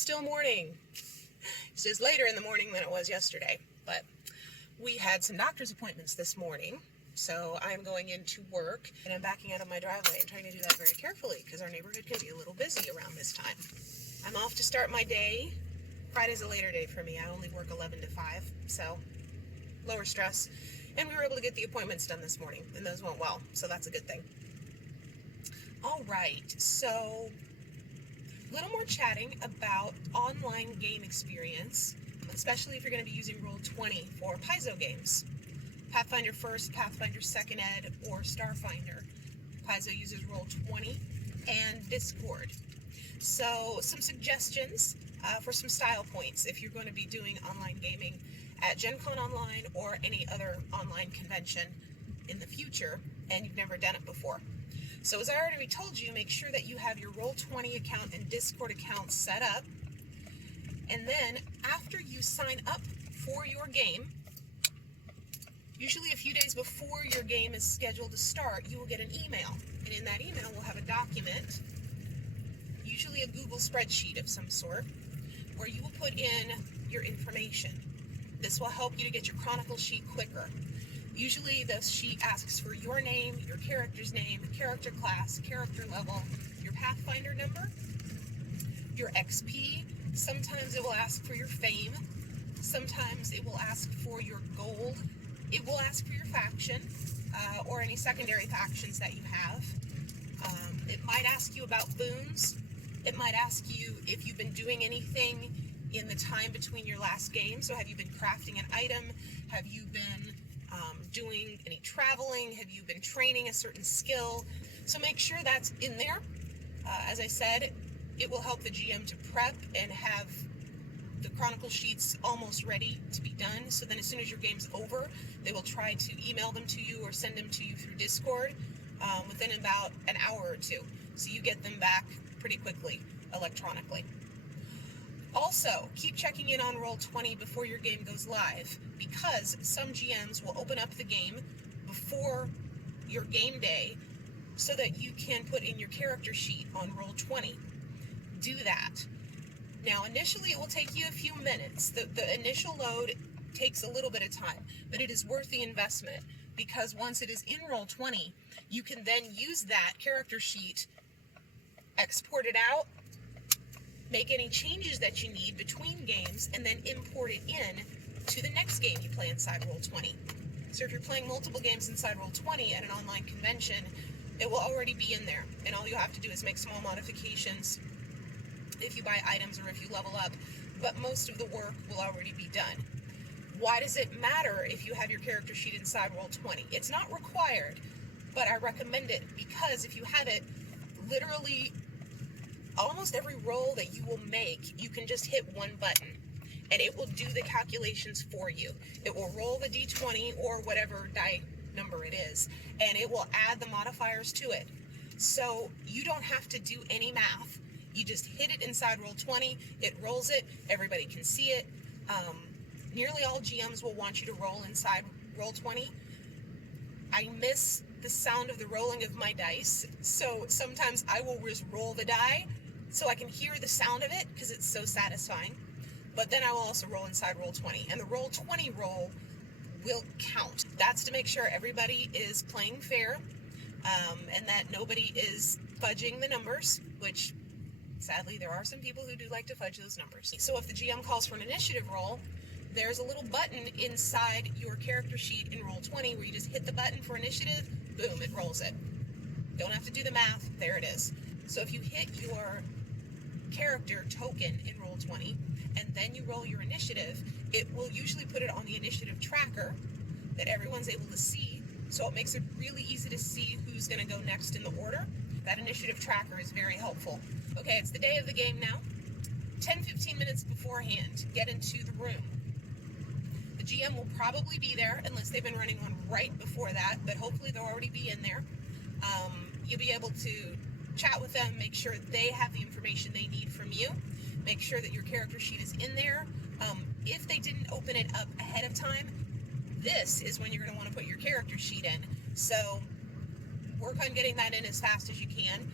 still morning. It's just later in the morning than it was yesterday. But we had some doctor's appointments this morning. So I'm going into work and I'm backing out of my driveway and trying to do that very carefully because our neighborhood can be a little busy around this time. I'm off to start my day. Friday's a later day for me. I only work 11 to 5, so lower stress. And we were able to get the appointments done this morning, and those went well, so that's a good thing. All right, so a little more chatting about online game experience, especially if you're going to be using Roll20 for Paizo games. Pathfinder First, Pathfinder Second Ed, or Starfinder. Paizo uses Roll20 and Discord. So some suggestions for some style points if you're going to be doing online gaming at Gen Con Online or any other online convention in the future and you've never done it before. So as I already told you, make sure that you have your Roll20 account and Discord account set up. And then after you sign up for your game, usually a few days before your game is scheduled to start, you will get an email. And in that email will have a document, usually a Google spreadsheet of some sort, where you will put in your information. This will help you to get your Chronicle sheet quicker. Usually the sheet asks for your name, your character's name, character class, character level, your Pathfinder number, your XP. Sometimes it will ask for your fame. Sometimes it will ask for your gold. It will ask for your faction or any secondary factions that you have. It might ask you about boons. It might ask you if you've been doing anything in the time between your last game. So have you been crafting an item? Have you been doing any traveling? Have you been training a certain skill? So make sure that's in there. As I said, it will help the GM to prep and have the Chronicle sheets almost ready to be done. So then as soon as your game's over, they will try to email them to you or send them to you through Discord within about an hour or two. So you get them back pretty quickly electronically. Also, keep checking in on Roll20 before your game goes live, because some GMs will open up the game before your game day so that you can put in your character sheet on Roll20. Do that. Now, initially it will take you a few minutes. The initial load takes a little bit of time, but it is worth the investment, because once it is in Roll20, you can then use that character sheet, export it out, make any changes that you need between games, and then import it in to the next game you play inside Roll20. So if you're playing multiple games inside Roll20 at an online convention, it will already be in there, and all you have to do is make small modifications if you buy items or if you level up, but most of the work will already be done. Why does it matter if you have your character sheet inside Roll20? It's not required, but I recommend it, because if you have it, literally almost every roll that you will make, you can just hit one button and it will do the calculations for you. It will roll the d20 or whatever die number it is, and it will add the modifiers to it. So you don't have to do any math. You just hit it inside Roll20, it rolls it, everybody can see it. Nearly all GMs will want you to roll inside Roll20. I miss the sound of the rolling of my dice, so sometimes I will just roll the die so I can hear the sound of it because it's so satisfying. But then I will also roll inside Roll20, and the Roll20 roll will count. That's to make sure everybody is playing fair, and that nobody is fudging the numbers, which sadly there are some people who do like to fudge those numbers. So if the GM calls for an initiative roll, there's a little button inside your character sheet in Roll20 where you just hit the button for initiative, boom, it rolls it. Don't have to do the math, there it is. So if you hit your character token in Roll20 and then you roll your initiative, it will usually put it on the initiative tracker that everyone's able to see, so it makes it really easy to see who's going to go next in the order. That initiative tracker is very helpful. Okay, it's the day of the game now. 10-15 minutes beforehand, get into the room. The GM will probably be there unless they've been running one right before that, but hopefully they'll already be in there. You'll be able to chat with them, make sure they have the information they need from you, make sure that your character sheet is in there. If they didn't open it up ahead of time, this is when you're going to want to put your character sheet in. So work on getting that in as fast as you can.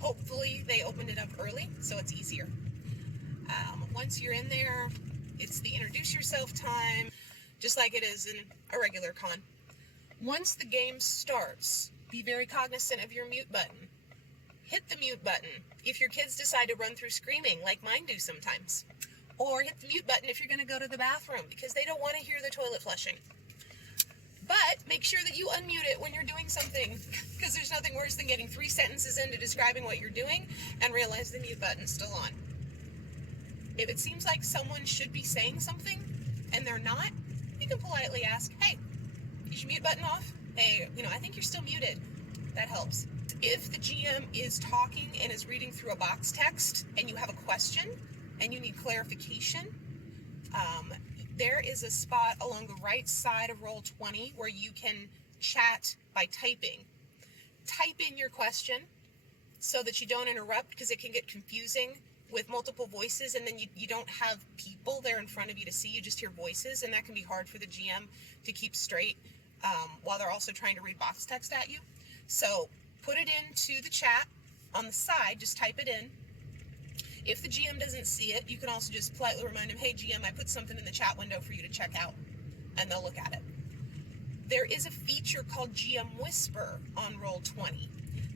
Hopefully they opened it up early so it's easier. Once you're in there, it's the introduce yourself time, just like it is in a regular con. Once the game starts, be very cognizant of your mute button. Hit the mute button if your kids decide to run through screaming like mine do sometimes. Or hit the mute button if you're going to go to the bathroom because they don't want to hear the toilet flushing. But make sure that you unmute it when you're doing something, because there's nothing worse than getting 3 sentences into describing what you're doing and realize the mute button's still on. If it seems like someone should be saying something and they're not, you can politely ask, hey, is your mute button off? Hey, I think you're still muted. That helps. If the GM is talking and is reading through a box text and you have a question and you need clarification, there is a spot along the right side of Roll20 where you can chat by typing. Type in your question so that you don't interrupt, because it can get confusing with multiple voices, and then you don't have people there in front of you to see. You just hear voices, and that can be hard for the GM to keep straight while they're also trying to read box text at you. So put it into the chat on the side, just type it in. If the GM doesn't see it, you can also just politely remind him, hey GM, I put something in the chat window for you to check out, and they'll look at it. There is a feature called GM Whisper on Roll20.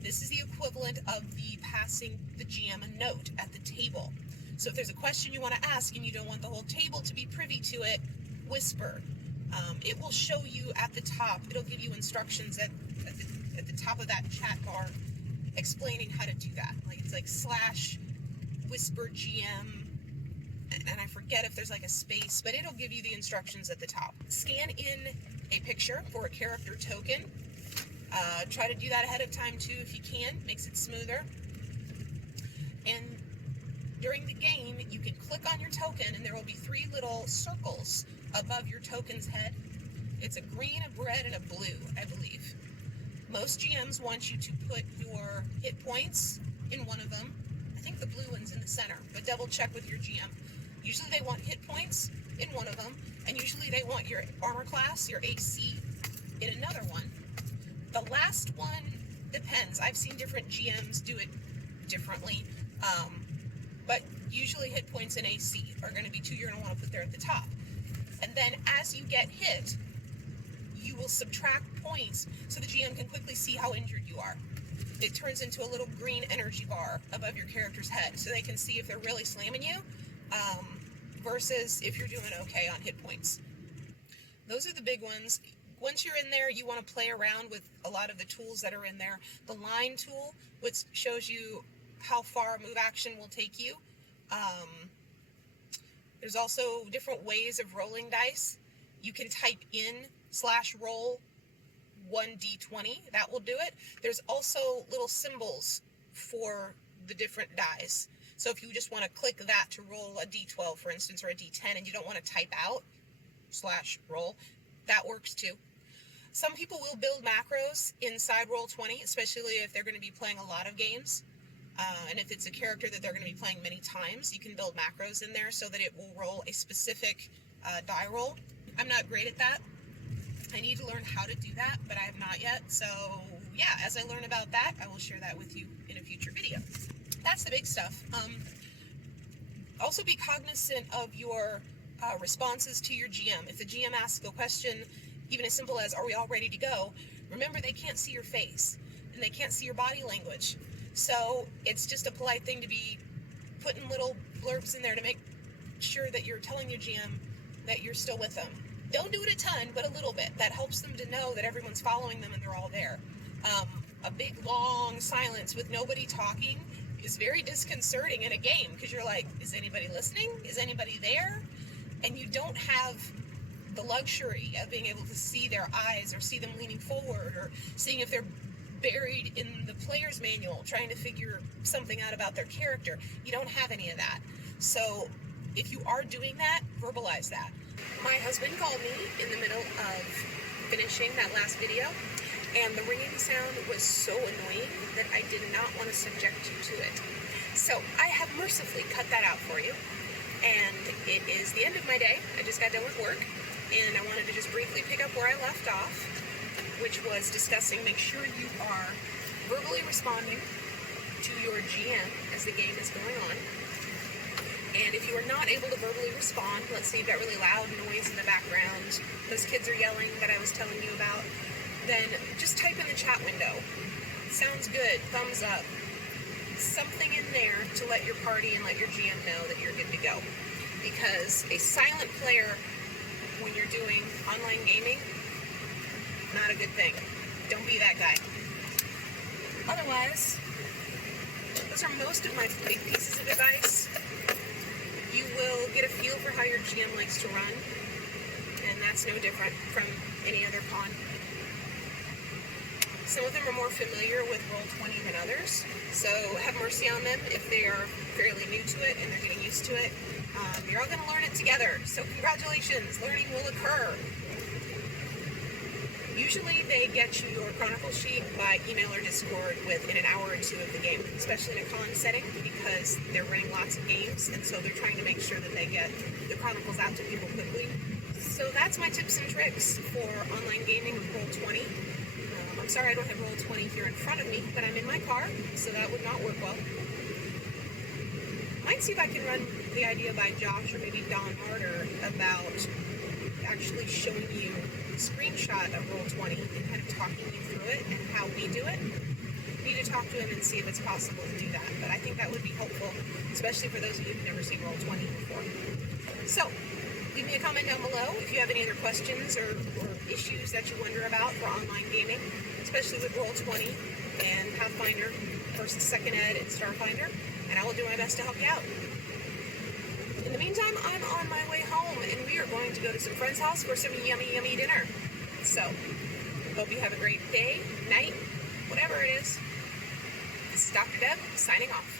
This is the equivalent of the passing the GM a note at the table. So if there's a question you want to ask and you don't want the whole table to be privy to it, whisper. It will show you at the top. It'll give you instructions at the top of that chat bar explaining how to do that. It's like /whisper GM, and I forget if there's like a space, but it'll give you the instructions at the top. Scan in a picture for a character token. Try to do that ahead of time too if you can. Makes it smoother. And during the game, you can click on your token and there will be 3 little circles above your token's head. It's a green, a red, and a blue, I believe. Most GMs want you to put your hit points in one of them. I think the blue one's in the center, but double check with your GM. Usually they want hit points in one of them, and usually they want your armor class, your AC, in another one. The last one depends. I've seen different GMs do it differently, but usually hit points and AC are going to be 2 you're going to want to put there at the top. And then as you get hit, you will subtract points so the GM can quickly see how injured you are. It turns into a little green energy bar above your character's head so they can see if they're really slamming you versus if you're doing okay on hit points. Those are the big ones. Once you're in there, you want to play around with a lot of the tools that are in there. The line tool, which shows you how far a move action will take you. There's also different ways of rolling dice. You can type in /roll 1d20. That will do it. There's also little symbols for the different dice. So if you just want to click that to roll a d12, for instance, or a d10, and you don't want to type out /roll, that works too. Some people will build macros inside Roll20, especially if they're going to be playing a lot of games. And if it's a character that they're going to be playing many times, you can build macros in there so that it will roll a specific die roll. I'm not great at that. I need to learn how to do that, but I have not yet. So yeah, as I learn about that, I will share that with you in a future video. That's the big stuff. Also be cognizant of your responses to your GM. If the GM asks a question, even as simple as, are we all ready to go? Remember, they can't see your face and they can't see your body language. So it's just a polite thing to be putting little blurbs in there to make sure that you're telling your GM that you're still with them. Don't do it a ton, but a little bit. That helps them to know that everyone's following them and they're all there. A big, long silence with nobody talking is very disconcerting in a game because you're like, is anybody listening? Is anybody there? And you don't have the luxury of being able to see their eyes or see them leaning forward or seeing if they're buried in the player's manual trying to figure something out about their character. You don't have any of that. So if you are doing that, verbalize that. My husband called me in the middle of finishing that last video, and the ringing sound was so annoying that I did not want to subject you to it. So I have mercifully cut that out for you, and it is the end of my day. I just got done with work, and I wanted to just briefly pick up where I left off, which was discussing make sure you are verbally responding to your GM as the game is going on. And if you are not able to verbally respond, let's say you've got really loud noise in the background, those kids are yelling that I was telling you about, then just type in the chat window. Sounds good, thumbs up. Something in there to let your party and let your GM know that you're good to go. Because a silent player when you're doing online gaming, not a good thing. Don't be that guy. Otherwise, those are most of my big pieces of advice. You will get a feel for how your GM likes to run, and that's no different from any other pawn. Some of them are more familiar with Roll20 than others, so have mercy on them if they are fairly new to it and they're getting used to it. You're all going to learn it together, so congratulations, learning will occur. Usually they get you your Chronicle sheet by email or Discord within an hour or two of the game, especially in a con setting, because they're running lots of games, and so they're trying to make sure that they get the Chronicles out to people quickly. So that's my tips and tricks for online gaming with Roll20. I'm sorry I don't have Roll20 here in front of me, but I'm in my car, so that would not work well. Might see if I can run the idea by Josh or maybe Don Martyr about actually showing you a screenshot of Roll20 and kind of talking you through it and how we do it. Need to talk to him and see if it's possible to do that, but I think that would be helpful, especially for those of you who've never seen Roll20 before. So, leave me a comment down below if you have any other questions or issues that you wonder about for online gaming, especially with Roll20 and Pathfinder, 1st, 2nd Ed, and Starfinder, and I will do my best to help you out. In the meantime, I'm on my way home, and we are going to go to some friend's house for some yummy, yummy dinner. So, hope you have a great day, night, whatever it is. This is Dr. Deb, signing off.